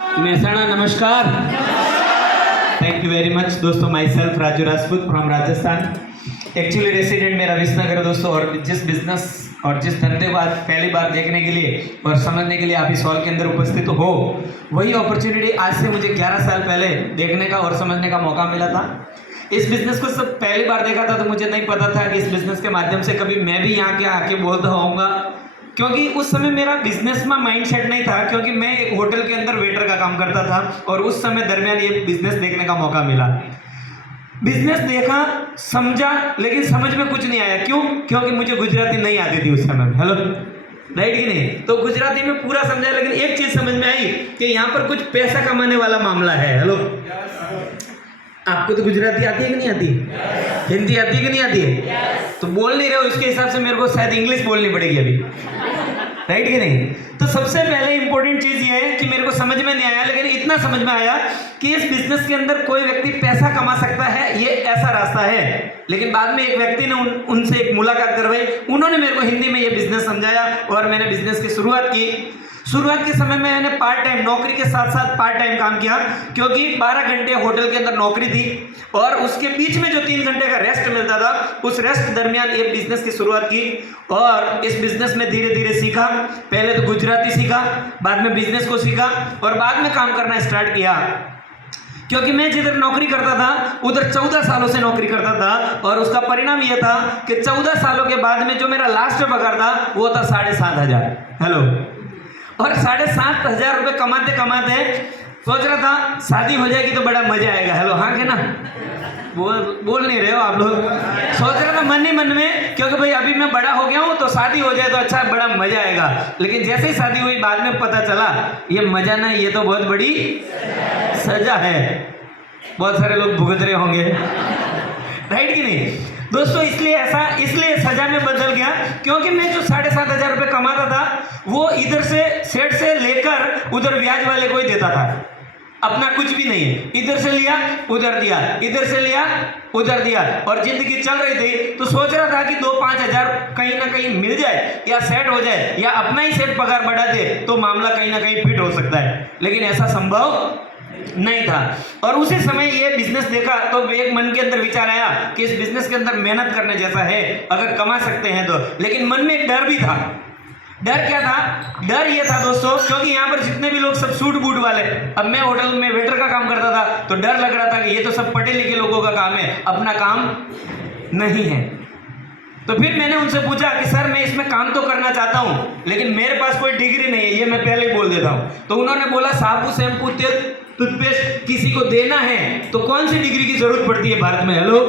मेहसाणा नमस्कार। Thank you very much दोस्तों। My self Raju Rajput from Rajasthan. Actually resident मेरा विसनगर दोस्तों। और जिस बिजनेस और जिस धंधे को आज पहली बार देखने के लिए और समझने के लिए आप इस हॉल के अंदर उपस्थित हो, वही अपॉर्चुनिटी आज से मुझे 11 साल पहले देखने का और समझने का मौका मिला था। इस बिजनेस को सब पहली बार देखा था तो मुझे नहीं पता था कि इस बिजनेस के माध्यम से कभी मैं भी यहाँ के आके बोलता होऊंगा, क्योंकि उस समय मेरा बिजनेस में माइंडसेट नहीं था, क्योंकि मैं एक होटल के अंदर वेटर का काम करता था और उस समय दरमियान ये बिजनेस देखने का मौका मिला। बिजनेस देखा, समझा, लेकिन समझ में कुछ नहीं आया। क्यों? क्योंकि मुझे गुजराती नहीं आती थी उस समय। हेलो, राइट कि नहीं? तो गुजराती में पूरा समझा, लेकिन एक चीज समझ में आई कि यहाँ पर कुछ पैसा कमाने वाला मामला है। हेलो, आपको तो गुजराती आती है कि नहीं आती? हिंदी आती है कि नहीं आती है? तो बोल नहीं रहे हो, इसके हिसाब से मेरे को शायद इंग्लिश बोलनी पड़ेगी अभी, राइट कि नहीं? तो सबसे पहले इंपॉर्टेंट चीज ये है कि मेरे को समझ में नहीं आया, लेकिन इतना समझ में आया कि इस बिजनेस के अंदर कोई व्यक्ति पैसा कमा सकता है, ये ऐसा रास्ता है। लेकिन बाद में एक व्यक्ति ने उनसे एक मुलाकात करवाई, उन्होंने मेरे को हिंदी में ये बिजनेस समझाया और मैंने बिजनेस की शुरुआत की। शुरुआत के समय में मैंने पार्ट टाइम नौकरी के साथ साथ पार्ट टाइम काम किया, क्योंकि 12 घंटे होटल के अंदर नौकरी थी और उसके बीच में जो 3 घंटे का रेस्ट मिलता था, उस रेस्ट दरमियान ये बिजनेस की शुरुआत की। और इस बिजनेस में धीरे धीरे सीखा। पहले तो गुजराती सीखा, बाद में बिजनेस को सीखा और बाद में काम करना स्टार्ट किया। क्योंकि मैं जिधर नौकरी करता था उधर 14 सालों से नौकरी करता था और उसका परिणाम यह था कि 14 सालों के बाद में जो मेरा लास्ट पगार था वो था 7,500। हेलो, और 7,500 रुपये कमाते कमाते सोच रहा था शादी हो जाएगी तो बड़ा मजा आएगा। हेलो, हाँ के ना? बोल नहीं रहे हो आप लोग? सोच रहा था मन ही मन में, क्योंकि भाई अभी मैं बड़ा हो गया हूँ तो शादी हो जाए तो अच्छा, बड़ा मजा आएगा। लेकिन जैसे ही शादी हुई बाद में पता चला ये मजा नहीं, ये तो बहुत बड़ी सजा है। बहुत सारे लोग भुगत रहे होंगे, राइट कि नहीं दोस्तों? इसलिए सजा में बदल गया, क्योंकि मैं जो 7,500 रुपये कमाता था वो इधर से सेठ से लेकर उधर ब्याज वाले को ही देता था। अपना कुछ भी नहीं है, इधर से लिया उधर दिया, इधर से लिया उधर दिया, और जिंदगी चल रही थी। तो सोच रहा था कि 2-5 हजार कहीं ना कहीं मिल जाए या सेट हो जाए या अपना ही सेट पगार बढ़ा दे तो मामला कहीं ना कहीं फिट हो सकता है, लेकिन ऐसा संभव नहीं था। और उसी समय ये बिजनेस देखा तो एक मन के अंदर विचार आया कि इस बिजनेस के अंदर मेहनत करने जैसा है, अगर कमा सकते हैं तो। लेकिन मन में एक डर भी था। डर क्या था? डर ये था दोस्तों, क्योंकि यहाँ पर जितने भी लोग सब सूट बूट वाले, अब मैं होटल में वेटर का काम करता था तो डर लग रहा था कि ये तो सब पढ़े लिखे लोगों का काम है, अपना काम नहीं है। तो फिर मैंने उनसे पूछा कि सर मैं इसमें काम तो करना चाहता हूँ, लेकिन मेरे पास कोई डिग्री नहीं है, ये मैं पहले ही बोल देता हूँ। तो उन्होंने बोला साबुन शैम्पू तेल टूथपेस्ट किसी को देना है तो कौन सी डिग्री की जरूरत पड़ती है भारत में? हेलो,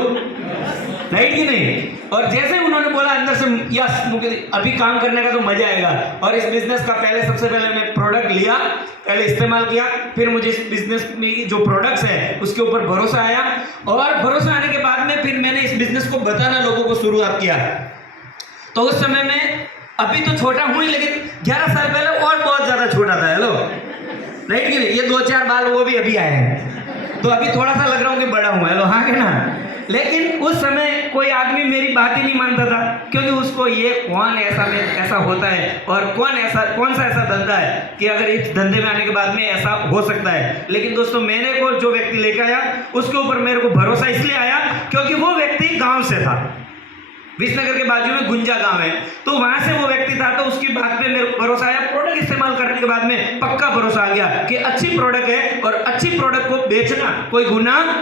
राइट कि नहीं? और जैसे उन्होंने बोला अंदर से यस, मुझे अभी काम करने का तो मजा आएगा। और इस बिजनेस का सबसे पहले मैं प्रोडक्ट लिया, पहले इस्तेमाल किया, फिर मुझे इस बिजनेस में जो प्रोडक्ट्स है उसके ऊपर भरोसा आया। और भरोसा आने के बाद में फिर मैंने इस बिजनेस को बताना लोगों को शुरुआत किया। तो उस समय में अभी तो छोटा हूँ, लेकिन 11 साल पहले और बहुत ज्यादा छोटा था। हेलो, राइट कि नहीं? ये 2-4 बाल वो भी अभी आए हैं, तो अभी थोड़ा सा लग रहा हूँ कि बड़ा हूँ। हेलो, हाँ के ना? लेकिन उस समय कोई आदमी मेरी बात ही नहीं मानता था, क्योंकि उसको ये कौन ऐसा होता है और कौन सा ऐसा धंधा है कि अगर इस धंधे में आने के बाद में ऐसा हो सकता है। लेकिन दोस्तों मैंने को जो व्यक्ति लेकर आया उसके ऊपर मेरे को भरोसा इसलिए आया क्योंकि वो व्यक्ति गाँव से था। विसनगर के बाजू में गुंजा गांव है, तो वहां से वो व्यक्ति था, तो उसकी बात पे मेरे को भरोसा आया। प्रोडक्ट इस्तेमाल करने के बाद में पक्का भरोसा आ गया कि अच्छी प्रोडक्ट है और अच्छी प्रोडक्ट को बेचना कोई गुनाह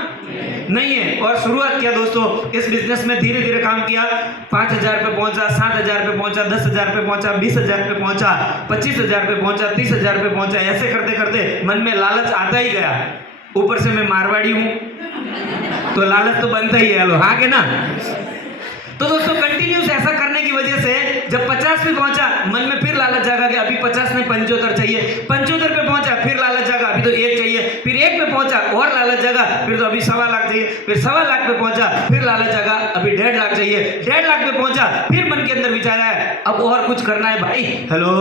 नहीं है। और शुरुआत किया दोस्तों इस बिजनेस में, धीरे धीरे काम किया। 5,000 पे पहुंचा, 7,000 पे पहुंचा, 10,000 पे पहुंचा, 20,000 पे पहुंचा, 25,000 पे पहुंचा, 30,000 पे पहुंचा। ऐसे करते करते मन में लालच आता ही गया। ऊपर से मैं मारवाड़ी हूं तो लालच तो बनता ही है। हेलो, हाँ के ना? तो दोस्तों कंटिन्यूस ऐसा करने की वजह से जब 50 पे पहुंचा मन में फिर लालच जागा कि अभी 50 नहीं 75 चाहिए। 75 पे पहुंचा फिर लालच जागा अभी तो 1 चाहिए। फिर 1 पे पहुंचा और लालच जागा, फिर तो अभी 1.25 लाख चाहिए। फिर 1.25 लाख पे पहुंचा फिर लालच जागा, अभी 1.5 लाख चाहिए। 1.5 लाख पे पहुंचा फिर मन के अंदर विचार आया अब और कुछ करना है भाई। हेलो,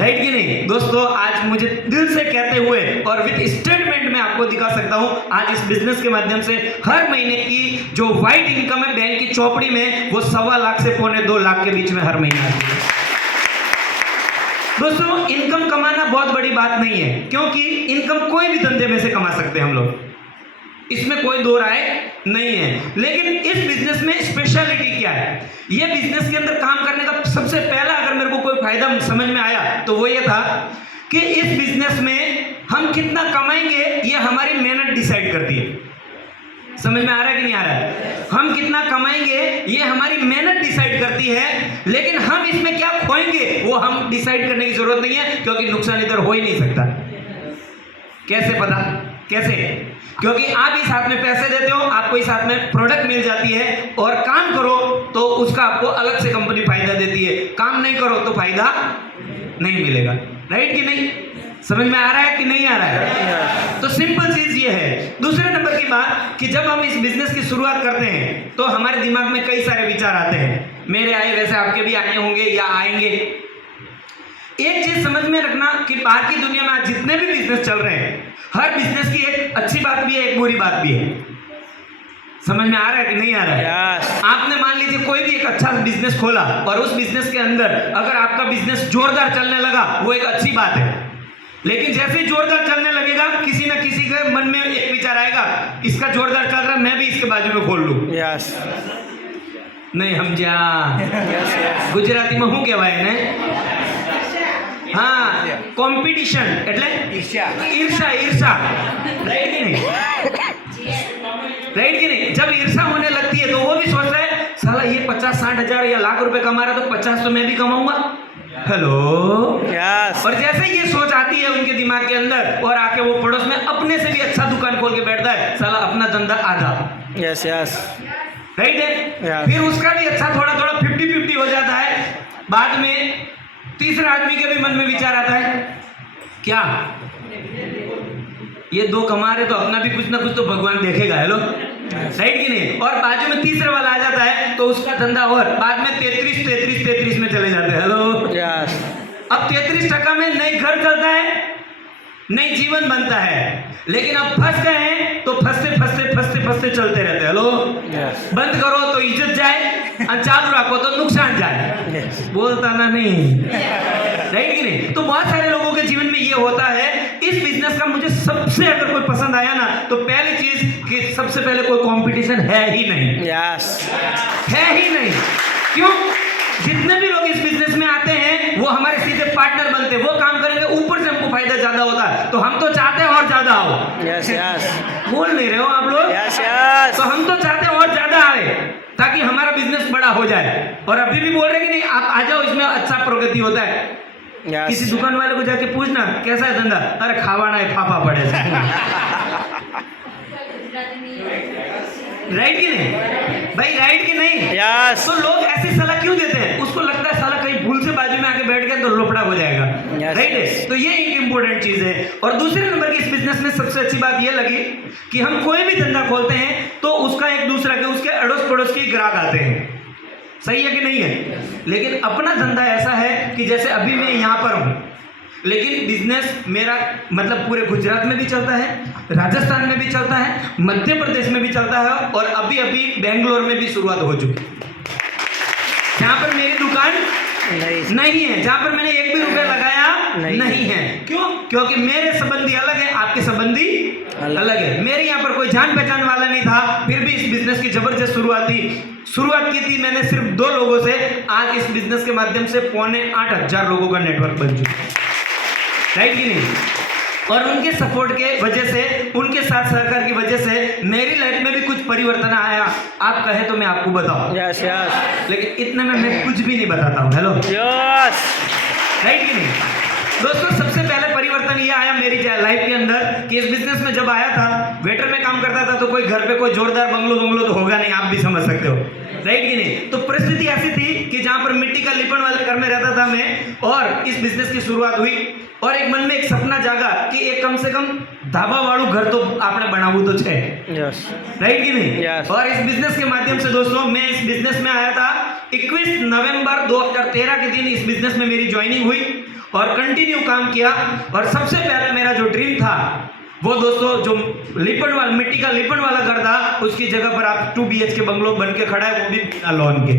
राइट कि नहीं दोस्तों? आज मुझे दिल से कहते हुए और विद स्टेटमेंट में आपको दिखा सकता हूं, आज इस बिजनेस के माध्यम से हर महीने की जो वाइट इनकम है बैंक की चौपड़ी में, वो 1.25 लाख से 2.25 लाख के बीच में हर महीने आती है। दोस्तों इनकम कमाना बहुत बड़ी बात नहीं है, क्योंकि इनकम कोई भी धंधे में से कमा सकते हैं हम लोग, इसमें कोई दो राय नहीं है। लेकिन इस बिजनेस में स्पेशलिटी क्या है, ये बिजनेस के अंदर काम करने का सबसे पहला अगर मेरे को कोई फायदा समझ में आया तो वो ये था कि इस बिजनेस में हम कितना कमाएंगे ये हमारी मेहनत डिसाइड करती है। समझ में आ रहा है कि नहीं आ रहा है? हम कितना कमाएंगे ये हमारी मेहनत डिसाइड करती है, लेकिन हम इसमें क्या खोएंगे वो हम डिसाइड करने की जरूरत नहीं है, क्योंकि नुकसान इधर हो ही नहीं सकता। कैसे पता? कैसे? क्योंकि आप इस हाथ में पैसे देते हो, आपको इस हाथ में प्रोडक्ट मिल जाती है, और काम करो तो उसका आपको अलग से कंपनी फायदा देती है, काम नहीं करो तो फायदा नहीं मिलेगा। राइट कि नहीं? समझ में आ रहा है कि नहीं आ रहा है? तो सिंपल चीज ये है। दूसरे नंबर की बात कि जब हम इस बिजनेस की शुरुआत करते हैं तो हमारे दिमाग में कई सारे विचार आते हैं। मेरे आए, वैसे आपके भी आए होंगे या आएंगे। एक चीज समझ में रखना कि बाहर की दुनिया में आज जितने भी बिजनेस चल रहे हैं, हर बिजनेस की एक अच्छी बात भी है, एक बुरी बात भी है। समझ में आ रहा है कि नहीं आ रहा है? आपने मान लीजिए कोई भी एक अच्छा बिजनेस खोला और उस बिजनेस के अंदर अगर आपका बिजनेस जोरदार चलने लगा, वो एक अच्छी बात है। लेकिन जैसे ही जोरदार चलने लगेगा, किसी ना किसी के मन में एक विचार आएगा, इसका जोरदार चल रहा है, मैं भी इसके बाजू में खोल लूं। नहीं हम जा गुजराती में हूँ कहेवाय ने, हाँ, कॉम्पिटिशन એટલે ईर्षा। ईर्षा, राइट कि नहीं? राइट कि नहीं? जब ईर्षा होने लगती है तो वो भी सोच रहा है साला ये 50-60 हजार या लाख रुपए कमा रहा तो 50 तो मैं भी कमाऊंगा। हेलो, और जैसे ये सोच आती है उनके दिमाग के अंदर, और आके वो पड़ोस में अपने से भी अच्छा दुकान खोल के बैठता है, साला अपना धंधा आधा। राइट है? फिर उसका भी अच्छा थोड़ा थोड़ा 50-50 हो जाता है। बाद में तीसरा आदमी के भी मन में विचार आता है, क्या ये दो कमा रहे तो अपना भी कुछ ना कुछ तो भगवान देखेगा। हेलो, राइट कि नहीं? और बाजू में तीसरा वाला आ जाता है तो उसका धंधा और बाद में 33 में चले जाते हैं। हेलो, अब 33% में नई घर चलता है, नई जीवन बनता है, लेकिन अब फंस गए हैं तो फंसते चलते रहते हैं। हेलो, बंद करो तो इज्जत जाए और चालू रखो तो नुकसान जाए। बोलता ना नहीं, राइट कि नहीं? तो बहुत सारे लोगों के जीवन में ये होता है। इस बिजनेस का मुझे सबसे अगर कोई पसंद आया ना, तो पहली चीज कि सबसे पहले कोई कंपटीशन है ही नहीं। है ही नहीं। क्यों? जितने भी लोग इस बिजनेस में आते हैं वो हमारे सीधे पार्टनर बनते हैं, वो काम करेंगे, ऊपर से हमको फायदा ज्यादा होता है, तो हम तो चाहते हैं और ज्यादा हो। बोल नहीं रहे हो आप लोग? तो हम तो चाहते हैं और ज्यादा आए ताकि हमारा बिजनेस बड़ा हो जाए। और अभी भी बोल रहे कि नहीं, आप आ जाओ, इसमें अच्छा प्रगति होता है। किसी दुकान वाले को जाके पूछना कैसा है धंधा, अरे खावाना है, फाफा पड़े। राइट कि नहीं भाई? राइट कि नहीं? तो लोग ऐसी सलाह क्यों देते हैं? उसको लगता है साला कहीं भूल से बाजू में आके बैठ गया तो लोपड़ा हो जाएगा। राइट है? तो ये एक इंपॉर्टेंट चीज है। और दूसरे नंबर की इस बिजनेस में सबसे अच्छी बात ये लगी कि हम कोई भी धंधा खोलते हैं तो उसका एक दूसरा के, उसके अड़ोस पड़ोस के ग्राहक आते हैं। सही है कि नहीं है? लेकिन अपना धंधा ऐसा है कि जैसे अभी मैं यहाँ पर हूँ, लेकिन बिजनेस मेरा मतलब पूरे गुजरात में भी चलता है, राजस्थान में भी चलता है, मध्य प्रदेश में भी चलता है, और अभी अभी बेंगलोर में भी शुरुआत हो चुकी है, जहाँ पर मेरी दुकान नहीं है, जहाँ पर मैंने एक भी रुपया लगाया नहीं है। क्यों? क्योंकि मेरे संबंधी अलग है, आपके संबंधी अलग है। मेरे यहाँ पर कोई जान पहचान वाला नहीं था, फिर भी इस बिजनेस की जबरदस्त शुरुआत की थी मैंने सिर्फ 2 लोगों से। आज इस बिजनेस के माध्यम से 7,500 लोगों का नेटवर्क बन चुका है। राइट कि नहीं? और उनके सपोर्ट के वजह से, उनके साथ सहकार की वजह से मेरी लाइफ में भी कुछ परिवर्तन आया। आप कहे तो मैं आपको बताऊं, लेकिन इतने में मैं कुछ भी नहीं बताता हूं। हेलो, राइट कि नहीं? दोस्तों, सबसे पहले परिवर्तन ये आया मेरी लाइफ के अंदर कि इस बिजनेस में जब आया था, वेटर में काम करता था, तो कोई घर पे कोई जोरदार बंगलो तो होगा नहीं, आप भी समझ सकते हो। राइट कि नहीं? तो परिस्थिति ऐसी थी कि जहां पर मिट्टी का लिपण वाले घर में रहता था मैं, और इस बिजनेस की शुरुआत हुई, और एक मन में एक सपना जागा कि एक कम से कम ढाबा वालू घर तो आपने बनावू तो छे। राइट कि नहीं? और इस बिजनेस के माध्यम से दोस्तों मैं इस बिजनेस में आया था 21 नवंबर 2013 के दिन। इस बिजनेस में मेरी ज्वाइनिंग हुई और कंटिन्यू काम किया। और सबसे पहले मेरा जो ड्रीम था वो दोस्तों, जो मिट्टी का लिपण वाला घर था, उसकी जगह पर आप 2 BHK बंगलो बन के खड़ा है, वो भी बिना लोन के।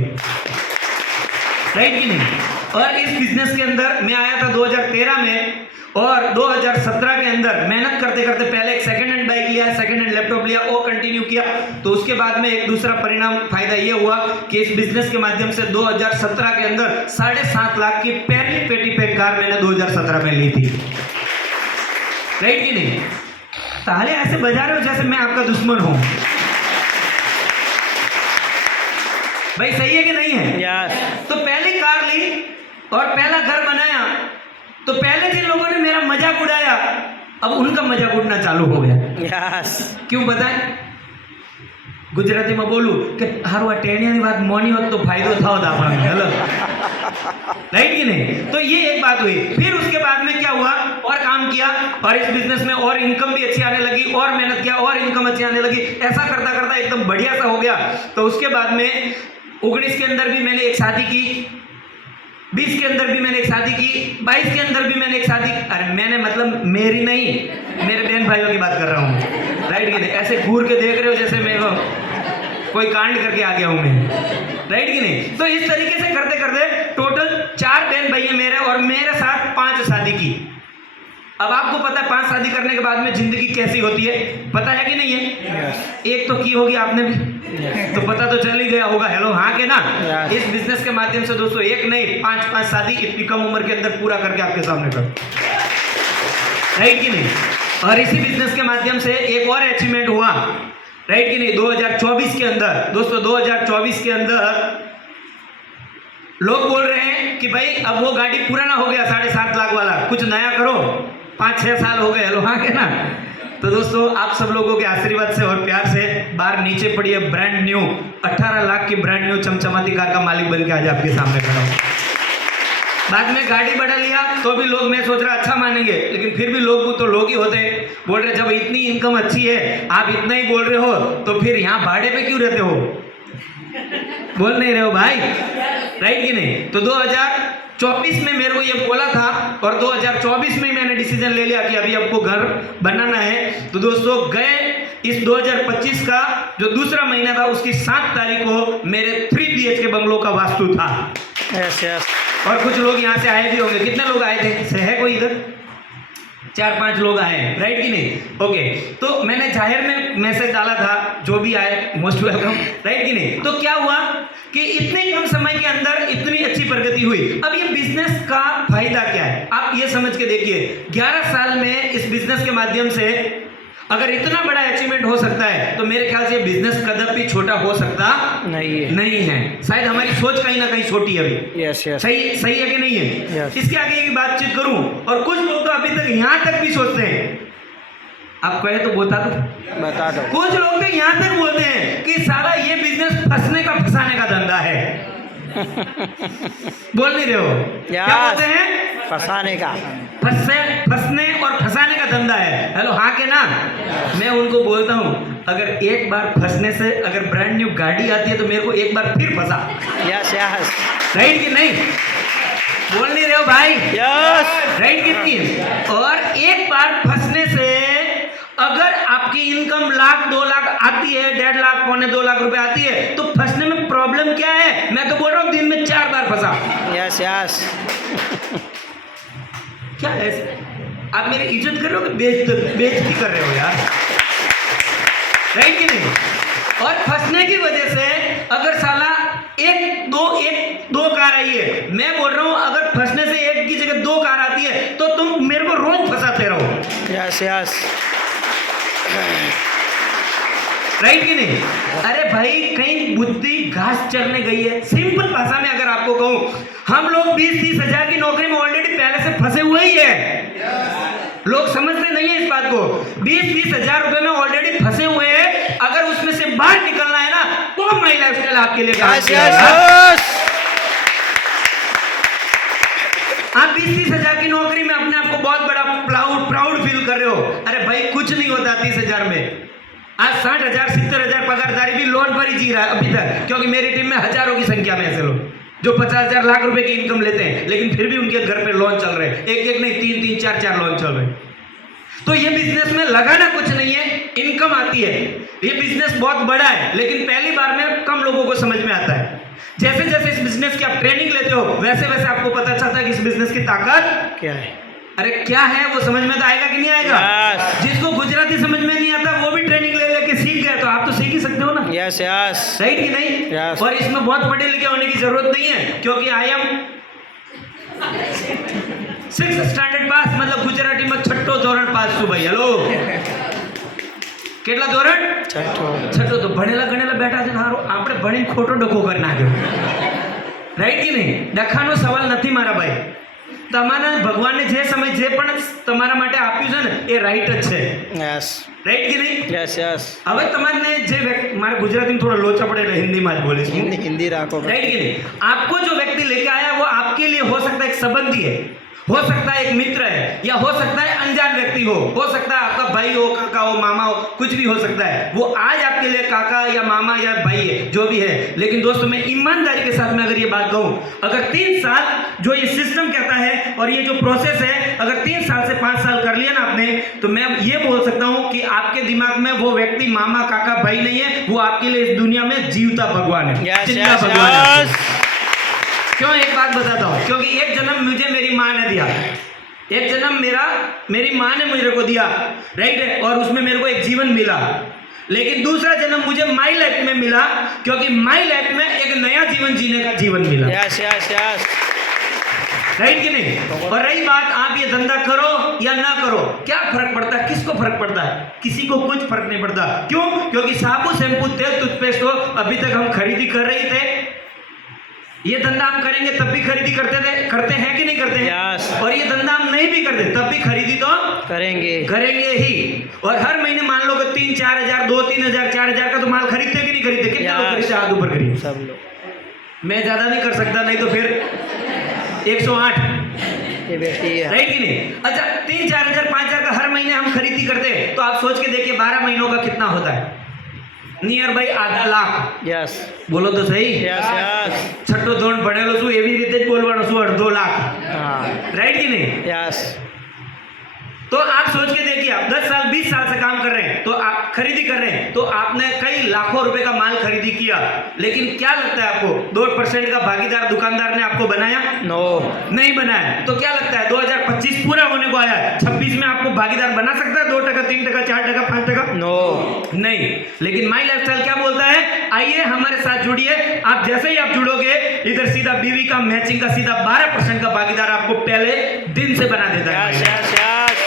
राइट कि नहीं? और इस बिजनेस के अंदर मैं आया था 2013 में, और 2017 के अंदर मेहनत करते करते पहले एक सेकंड हैंड बाइक लिया, सेकंड हैंड लैपटॉप लिया, वो कंटिन्यू किया। तो उसके बाद में एक दूसरा परिणाम फायदा ये हुआ कि इस बिजनेस के माध्यम से 2017 के अंदर 7.5 लाख की पहली पेटी पैक कार मैंने 2017 में ली थी। राइट कि नहीं? ताले ऐसे बजा रहे हो जैसे मैं आपका दुश्मन हूं। भाई सही है कि नहीं है? तो पहली कार ली और पहला घर बनाया, तो पहले जिन लोगों ने मेरा मजाक उड़ाया, अब उनका मजाक उड़ना चालू हो गया। क्यों बताएं? गुजराती में बोलूं कि हारवा टेनियानी बात मोनी होत तो फायदो था होता अपन हेलो, राइट कि नहीं? तो ये एक बात हुई। फिर उसके बाद में क्या हुआ, और काम किया, और इस बिजनेस में और इनकम भी अच्छी आने लगी, और मेहनत किया और इनकम अच्छी आने लगी। ऐसा करता करता एकदम बढ़िया सा हो गया। तो उसके बाद में 19 के अंदर भी मैंने एक शादी की, 20 के अंदर भी मैंने एक शादी की, 22 के अंदर भी मैंने एक शादी। अरे मैंने मतलब मेरी नहीं, मेरे बहन भाइयों की बात कर रहा हूँ, राइट कि नहीं? ऐसे घूर के देख रहे हो जैसे मैं कोई कांड करके आ गया हूँ मैं, राइट कि नहीं? तो इस तरीके से करते करते टोटल 4 बहन भाई हैं मेरे, और मेरे साथ 5 शादी की। अब आपको पता है 5 शादी करने के बाद में जिंदगी कैसी होती है, पता है कि नहीं है? एक तो की होगी आपने भी, तो पता तो चल ही गया होगा। हेलो हाँ के ना? इस बिजनेस के माध्यम से दोस्तों एक नहीं 5 शादी इतनी कम उम्र के अंदर पूरा करके आपके सामने कर, राइट कि नहीं? और इसी बिजनेस के माध्यम से एक और अचीवमेंट हुआ, राइट कि नहीं? 2024 के अंदर दोस्तों, 2024 के अंदर लोग बोल रहे हैं कि भाई अब वो गाड़ी पुराना हो गया 7.5 लाख वाला, कुछ नया करो, 5-6 साल हो गए। हेलो हाँ के ना? तो दोस्तों आप सब लोगों के आशीर्वाद से और प्यार से बाहर नीचे पड़ी है ब्रांड न्यू 18 लाख की ब्रांड न्यू चमचमाती कार का मालिक बन के आज आपके सामने खड़ा हूं। बाद में गाड़ी बढ़ा लिया तो भी लोग, मैं सोच रहा अच्छा मानेंगे, लेकिन फिर भी लोग तो लोग ही होते हैं, बोल रहे जब इतनी इनकम अच्छी है, आप इतना ही बोल रहे हो, तो फिर यहाँ भाड़े पे क्यों रहते हो? बोल नहीं रहे हो भाई, राइट कि नहीं? तो 2024 में मेरे को ये बोला था, और 2024 में मैंने डिसीजन ले लिया कि अभी आपको घर बनाना है। तो दोस्तों गए इस 2025 का जो दूसरा महीना था, उसकी 7 तारीख को मेरे 3 BHK बंगलों का वास्तु था। Yes yes. और कुछ लोग यहाँ से आए भी होंगे। कितने लोग आए थे? से है कोई इधर? 4-5 लोग आए, राइट कि नहीं? ओके। तो मैंने जाहिर में मैसेज डाला था, जो भी आए मोस्ट वेलकम, राइट कि नहीं? तो क्या हुआ कि इतने कम समय के अंदर इतनी अच्छी प्रगति हुई। अब ये बिजनेस का फायदा क्या है आप ये समझ के देखिए। 11 साल में इस बिजनेस के माध्यम से अगर इतना बड़ा अचीवमेंट हो सकता है, तो मेरे ख्याल से बिजनेस कदम छोटा हो सकता नहीं है। शायद हमारी सोच कहीं ना कहीं छोटी है अभी। Yes yes. सही है कि नहीं है? Yes. इसके आगे की बातचीत करूं, और कुछ लोग तो अभी तक यहाँ तक भी सोचते हैं, आप कहे तो बता दो। कुछ लोग तो यहाँ तक बोलते हैं कि साला ये बिजनेस फंसने का फंसाने का धंधा है। बोल नहीं रहे हो? क्या बोलते हैं? फंसाने का, फंसने और फंसाने का धंधा है। हेलो हाँ के ना? मैं उनको बोलता हूँ, अगर एक बार फंसने से अगर ब्रांड न्यू गाड़ी आती है तो मेरे को एक बार फिर फंसा। यस यस, राइट कि नहीं? बोल नहीं रहे हो भाई? यस, राइट कितनी? और एक बार फंसने से अगर आपकी इनकम 1-2 लाख आती है, 1.5 लाख 1.25-2 लाख रुपए आती है, तो फंसने में प्रॉब्लम क्या है? मैं तो बोल रहा हूँ दिन में 4 बार फंसा। Yes yes. क्या है? आप मेरी इज्जत कर रहे हो कि बेइज्जती कर रहे हो यार? राइट कि नहीं? और फंसने की वजह से अगर साला एक दो कार आई है, मैं बोल रहा हूं अगर फंसने से एक की जगह 2 कार आती है तो तुम मेरे को रोज फंसाते रहो। Yes yes. राइट कि नहीं? अरे भाई कहीं बुद्धि घास चरने गई है। सिंपल भाषा में अगर आपको कहूं, हम लोग 20-30 हजार की नौकरी में ऑलरेडी पहले से फंसे हुए ही है। लोग समझते नहीं है इस बात को। 20-30 हजार रुपए में ऑलरेडी फंसे हुए हैं। अगर उसमें से बाहर निकलना है ना, तो माई लाइफस्टाइल आपके लिए आप 20-30 हजार की नौकरी में अपने आप को बहुत बड़ा प्राउड फील कर रहे हो। अरे भाई कुछ नहीं होता 30 हजार में। आज 60 हजार 70 हजार पगारदारी भी लोन पर ही जी रहा है अभी तक, क्योंकि मेरी टीम में हजारों की संख्या में ऐसे लोग जो 50,000 लाख रुपए की इनकम लेते हैं, लेकिन फिर भी उनके घर पे लोन चल रहे हैं। एक नहीं 3-3 4-4 लोन चल रहे हैं। तो ये बिजनेस में लगाना कुछ नहीं है, इनकम आती है। ये बिजनेस बहुत बड़ा है, लेकिन पहली बार में कम लोगों को समझ में आता है। जैसे जैसे इस बिजनेस की आप ट्रेनिंग लेते हो वैसे वैसे आपको पता चलता है कि इस बिजनेस की ताकत क्या है? अरे क्या है, वो समझ में तो आएगा कि नहीं आएगा। Yes. जिसको गुजराती समझ में नहीं आता वो भी ट्रेनिंग ले लेके सीख गया, तो आप तो सीख ही सकते हो ना, यस यस सही कि नहीं। Yes. और इसमें बहुत पढ़े लिखे होने की जरूरत नहीं है, क्योंकि आई एम 6th स्टैंडर्ड पास, मतलब गुजराती में छठो धोरण पास છું ભાઈ। હેલો, કેટલા ધોરણ? છઠ્ઠો। તો ભણેલા ગણેલા બેઠા છે ને, હારું આપણે ભણીને ખોટો ડખો કરી નાખ્યો, રાઈટ કે નહીં। ડખાનો સવાલ નથી મારા ભાઈ, તમારા ભગવાને જે સમય જે પણ તમારા માટે આપ્યું છે ને એ રાઈટ જ છે, यस રાઈટ કે નહીં। यस यस હવે તમારે જે મારે ગુજરાતીમાં થોડો લોચા પડે એટલે हिंदी में જ बोलीશ હું, हिंदी राखो। राइट कि नहीं। आपको जो व्यक्ति लेके आया वो आपके लिए हो सकता है एक संबंधी है, हो सकता है एक मित्र है, या हो सकता है अनजान व्यक्ति हो सकता है आपका भाई हो, काका हो, मामा हो, कुछ भी हो सकता है। वो आज आपके लिए काका या मामा या भाई है, जो भी है। लेकिन दोस्तों मैं ईमानदारी के साथ में अगर ये बात कहूँ, अगर 3 साल जो ये सिस्टम कहता है और ये जो प्रोसेस है, अगर 3 साल से 5 साल कर लिया ना आपने, तो मैं ये बोल सकता हूँ कि आपके दिमाग में वो व्यक्ति मामा काका भाई नहीं है, वो आपके लिए इस दुनिया में जीवता भगवान है, यस जिंदा यस भगवान है। यस क्यों, एक बात बताता हूँ, क्योंकि एक जन्म मुझे मेरी माँ ने दिया, एक जन्म मेरी माँ ने मेरे को दिया, राइट है, और उसमें मेरे को एक जीवन मिला। लेकिन दूसरा जन्म मुझे माई लाइफ में मिला, क्योंकि माई लाइफ में एक नया जीवन जीने का जीवन मिला, यस यस यस राइट कि नहीं। और रही बात आप ये धंधा करो या ना करो, क्या फर्क पड़ता है, किसको फर्क पड़ता है, किसी को कुछ फर्क नहीं पड़ता। क्यों, क्योंकि साबुन शैम्पू तेल टूथपेस्ट को अभी तक हम खरीदी कर रहे थे, ये धंधा हम करेंगे तब भी खरीदी करते हैं कि नहीं करते हैं। Yes. और ये धंधा हम नहीं भी करते तब भी खरीदी तो करेंगे ही। और हर महीने मान लो कि 3-4 हजार 2-3 हजार 4 हजार का तो माल खरीदते कि नहीं खरीदते, कितने लोग खरीदते, हाथ ऊपर करिए। सब लोग। मैं ज्यादा नहीं कर सकता, नहीं तो फिर 108, ये बेटी है, राइट कि नहीं। अच्छा 3-4 हजार 5 हजार का हर महीने हम खरीदी करते हैं, तो आप सोच के देखिए 12 महीनों का कितना होता है, नियर बाई आधा लाख। यस बोलो तो सही। यस यस છઠ્ઠો ધોરણ ભણેલો છું એવી રીતે જ બોલવાનું છું, 2.5 લાખ, हाँ राइट कि नहीं। यस तो आप सोच के देखिए, आप 10 साल 20 साल से काम कर रहे हैं, तो आप खरीदी कर रहे हैं, तो आपने कई लाखों रुपए का माल खरीदी किया, लेकिन क्या लगता है आपको 2% का भागीदार दुकानदार ने आपको बनाया? नो नहीं बनाया। तो क्या लगता है 2025 पूरा होने को आया है, 26 में आपको भागीदार बना सकता है 2%, 3%, 4%, 5%? नो नहीं। लेकिन माई लाइफस्टाइल क्या बोलता है, आइए हमारे साथ जुड़िए। आप जैसे ही आप जुड़ोगे, इधर सीधा बीवी का मैचिंग का सीधा 12% का भागीदार आपको पहले दिन से बना देता है, यस यस यस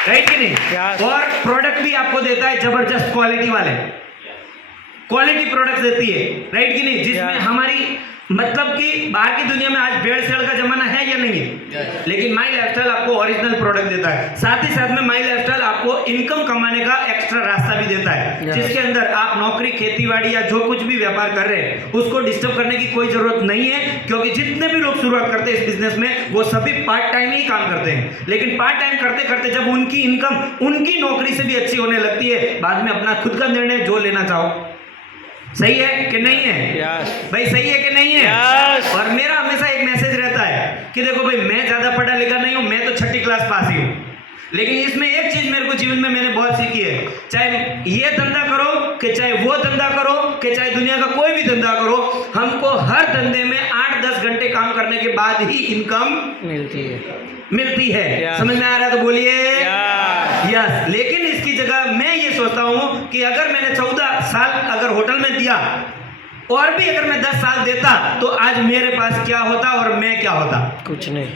राइट कि नहीं। Yes. और प्रोडक्ट भी आपको देता है जबरदस्त क्वालिटी वाले, क्वालिटी प्रोडक्ट देती है, राइट कि नहीं, जिसमें Yes. हमारी मतलब कि बाहर की दुनिया में आज भेड़ सेड़ का जमाना है या नहीं है, लेकिन माई लाइफस्टाइल आपको ओरिजिनल प्रोडक्ट देता है। साथ ही साथ में माई लाइफस्टाइल आपको इनकम कमाने का एक्स्ट्रा रास्ता भी देता है, Yes. जिसके अंदर आप नौकरी खेतीबाड़ी या जो कुछ भी व्यापार कर रहे हैं उसको डिस्टर्ब करने की कोई जरूरत नहीं है, क्योंकि जितने भी लोग शुरुआत करते हैं इस बिजनेस में वो सभी पार्ट टाइम ही काम करते हैं। लेकिन पार्ट टाइम करते करते जब उनकी इनकम उनकी नौकरी से भी अच्छी होने लगती है, बाद में अपना खुद का निर्णय जो लेना चाहो, सही है कि नहीं है यस भाई, सही है कि नहीं है। Yes. और मेरा हमेशा एक मैसेज रहता है कि देखो भाई, मैं ज्यादा पढ़ा लिखा नहीं हूं, मैं तो 6ठी क्लास पास ही हूं, लेकिन इसमें एक चीज मेरे को जीवन में मैंने बहुत सीखी है, चाहे ये धंधा करो कि चाहे वो धंधा करो कि चाहे दुनिया का कोई भी धंधा करो, हमको हर धंधे में 8-10 घंटे काम करने के बाद ही इनकम मिलती है। Yes. समझ में आ रहा है तो बोलिए Yes. यस। लेकिन इसकी जगह मैं ये सोचता हूं कि अगर मैंने 14 साल अगर होटल में दिया, और भी अगर मैं 10 साल देता, तो आज मेरे पास क्या होता और मैं क्या होता, कुछ नहीं,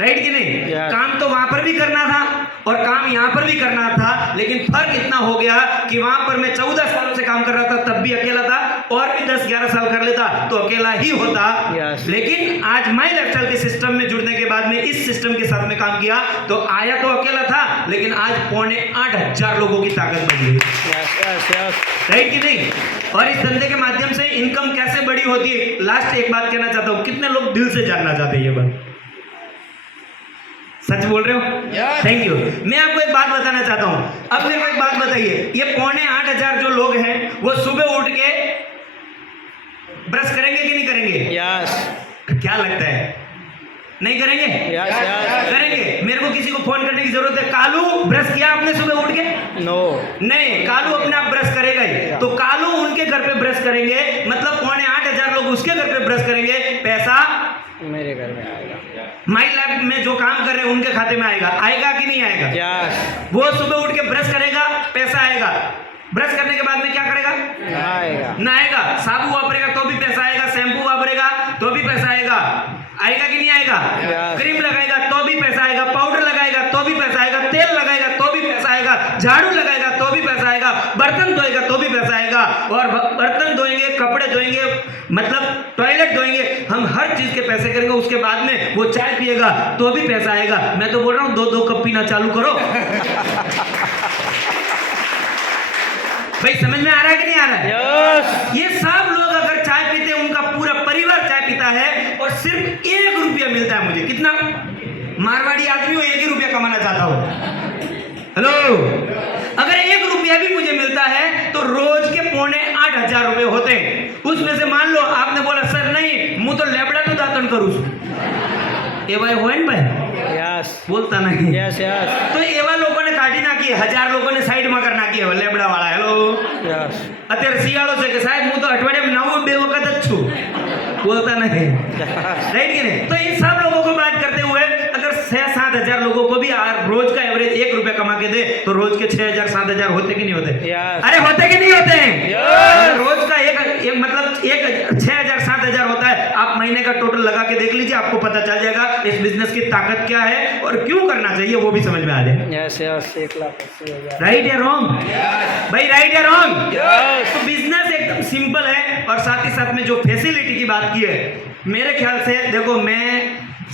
राइट कि नहीं। Yes. काम तो वहां पर भी करना था और काम यहाँ पर भी करना था, लेकिन फर्क इतना हो गया कि वहां पर मैं 14 सालों से काम कर रहा था, तब भी अकेला था, और भी 10-11 साल कर लेता तो अकेला ही होता। Yes. लेकिन आज माई लाइफस्टाइल के सिस्टम में जुड़ने के बाद में इस सिस्टम के साथ में काम किया, तो आया तो अकेला था, लेकिन आज 8,500 लोगों की ताकत बन गई, यस यस यस राइट कि नहीं। और इस धंधे के माध्यम से इनकम कैसे बड़ी होती है, लास्ट एक बात कहना चाहता हूं, कितने लोग दिल से जानना चाहते हैं ये बात, सच बोल रहे हो? Thank you. मैं आपको एक बात बताना चाहता हूं। अब मेरे को एक बात बताइए, ये 8,500 जो लोग हैं वो सुबह उठ के ब्रश करेंगे कि नहीं करेंगे? यस क्या लगता है, नहीं करेंगे? यस यस करेंगे। मेरे को किसी को फोन करने की जरूरत है, कालू ब्रश किया आपने सुबह उठ के? नो नहीं, कालू अपने आप ब्रश करेगा ही। तो कालू उनके घर पे ब्रश करेंगे, मतलब 8,500 लोग उसके घर पे ब्रश करेंगे पैसा मेरे घर में आएगा। माई लाइफ में जो काम कर रहे हैं उनके खाते में आएगा कि नहीं आएगा? यस। वो सुबह उठ के ब्रश करेगा पैसा आएगा, ब्रश करने के बाद में क्या करेगा? आएगा। नहाएगा, साबुन वापरेगा तो भी पैसा आएगा, शैम्पू वापरेगा तो भी पैसा आएगा कि नहीं आएगा? Yes. क्रीम लगाएगा तो भी पैसा आएगा, पाउडर लगाएगा तो भी पैसा आएगा, तेल लगाएगा तो भी पैसा आएगा, झाड़ू लगाएगा तो भी पैसा आएगा, बर्तन धोएगा तो भी पैसा आएगा, और बर्तन धोएंगे, कपड़े धोएंगे, मतलब टॉयलेट धोएंगे, हम हर चीज के पैसे करेंगे। उसके बाद में वो चाय पिएगा तो भी पैसा आएगा। मैं तो बोल रहा हूँ 2-2 कप पीना चालू करो। भाई समझ में आ रहा है कि नहीं आ रहा है? यस। ये सब लोग अगर चाय पीते हैं, उनका पूरा परिवार चाय पीता है, और सिर्फ 1 रुपया मिलता है मुझे। कितना? मारवाड़ी आदमी हो 1 ही रुपया कमाना चाहता हो। हेलो, अगर 1 रुपया भी मुझे मिलता है तो रोज के 7,500 रुपए होते हैं। उसमें से मान लो आपने बोला सर नहीं मुँह तो लेबड़ा तो दातन करूँ ए भाई हो भाई यस। बोलता नहीं। Yes yes. तो एवा लोगों ने काटी नाखी, 1000 लोगों ने साइड में कर नाखी है लेबड़ा वाला। Hello, yes. અત્યારે શિયાળો છે કે સાહેબ હું તો અઠવાડિયામાં 9-2 વખત જ છું, બોલતા नहीं, राइट कि नहीं? तो इन सब लोगों को बात करते हुए अगर 6-7 हजार लोगों को भी रोज का एवरेज 1 रुपया कमा के दे तो रोज के 6,000-7 हजार होते कि नहीं होते? Yes. अरे होते कि नहीं होते हैं? Yes. रोज का एक मतलब 6,000-7 हजार होता है। आप महीने का टोटल लगा के देख लीजिए, आपको पता चल जाएगा इस बिजनेस की ताकत क्या है और क्यों करना चाहिए, वो भी समझ में आ जाए। Yes yes. 1,80,000। राइट या रॉन्ग? भाई राइट या रॉन्ग? यस। तो बिजनेस एकदम सिंपल है, और साथ ही साथ में जो फैसिलिटी की बात की है, मेरे ख्याल से देखो मैं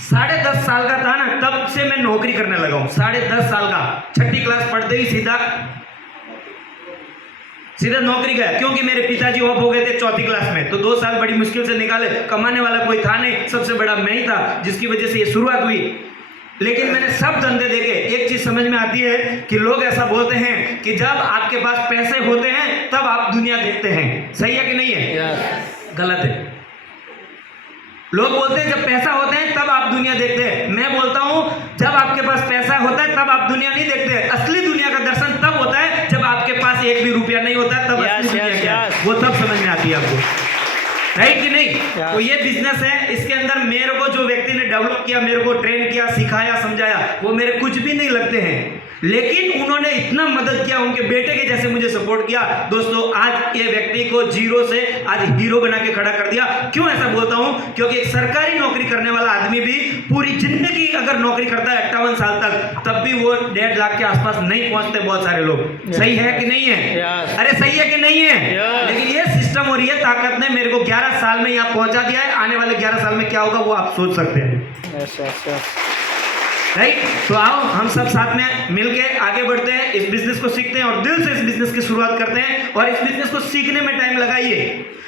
10.5 साल का था ना, तब से मैं नौकरी करने लगा हूँ। 10.5 साल का, 6ठी क्लास पढ़ते ही सीधा नौकरी गया, क्योंकि मेरे पिताजी ऑफ हो गए थे 4ठी क्लास में, तो 2 साल बड़ी मुश्किल से निकाले। कमाने वाला कोई था नहीं, सबसे बड़ा मैं ही था, जिसकी वजह से ये शुरुआत हुई। लेकिन मैंने सब धंधे देखे, एक चीज समझ में आती है कि लोग ऐसा बोलते हैं कि जब आपके पास पैसे होते हैं तब आप दुनिया देखते हैं। सही है कि नहीं है? यस। गलत है। लोग बोलते हैं जब पैसा होता है तब आप दुनिया देखते हैं। मैं बोलता हूं जब आपके पास पैसा होता है तब आप दुनिया नहीं देखते। असली दुनिया का दर्शन तब होता है जब आपके पास 1 भी रुपया नहीं होता, तब असली दुनिया क्या है वो तब समझ में आती है आपको, राइट कि नहीं? तो ये बिजनेस है, इसके अंदर मेरे को जो व्यक्ति ने डेवलप किया, मेरे को ट्रेन किया, सिखाया, समझाया, वो मेरे कुछ भी नहीं लगते हैं, लेकिन उन्होंने इतना मदद किया, उनके बेटे के जैसे मुझे सपोर्ट किया। दोस्तों आज ये व्यक्ति को जीरो से आज हीरो बना के खड़ा कर दिया। क्यों ऐसा बोलता हूं? क्योंकि एक सरकारी नौकरी करने वाला आदमी भी पूरी जिंदगी अगर नौकरी करता है 58 साल तक, तब भी वो 1.5 लाख के आसपास नहीं पहुंचते बहुत सारे लोग। सही है कि नहीं है? अरे सही है कि नहीं है? लेकिन ये सिस्टम और ये ताकत ने मेरे को 11 साल में यहाँ पहुंचा दिया है। आने वाले 11 साल में क्या होगा वो आप सोच सकते हैं, यस यस यस। राइट? तो आओ हम सब साथ में मिलके आगे बढ़ते हैं, इस बिजनेस को सीखते हैं और दिल से इस बिजनेस की शुरुआत करते हैं। और इस बिजनेस को सीखने में टाइम लगाइए।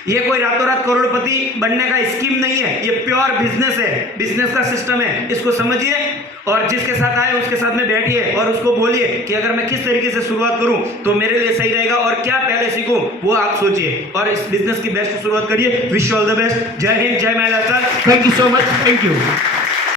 ये कोई रातों रात करोड़पति बनने का स्कीम नहीं है, ये प्योर बिजनेस है, बिजनेस का सिस्टम है। इसको समझिए और जिसके साथ आए उसके साथ में बैठिए और उसको बोलिए कि अगर मैं किस तरीके से शुरुआत करूं तो मेरे लिए सही रहेगा और क्या पहले सीखूं वो आप सोचिए और इस बिजनेस की बेस्ट शुरुआत करिए। Wish you all the best. जय हिंद, जय महिला sir. Thank you so much. Thank you.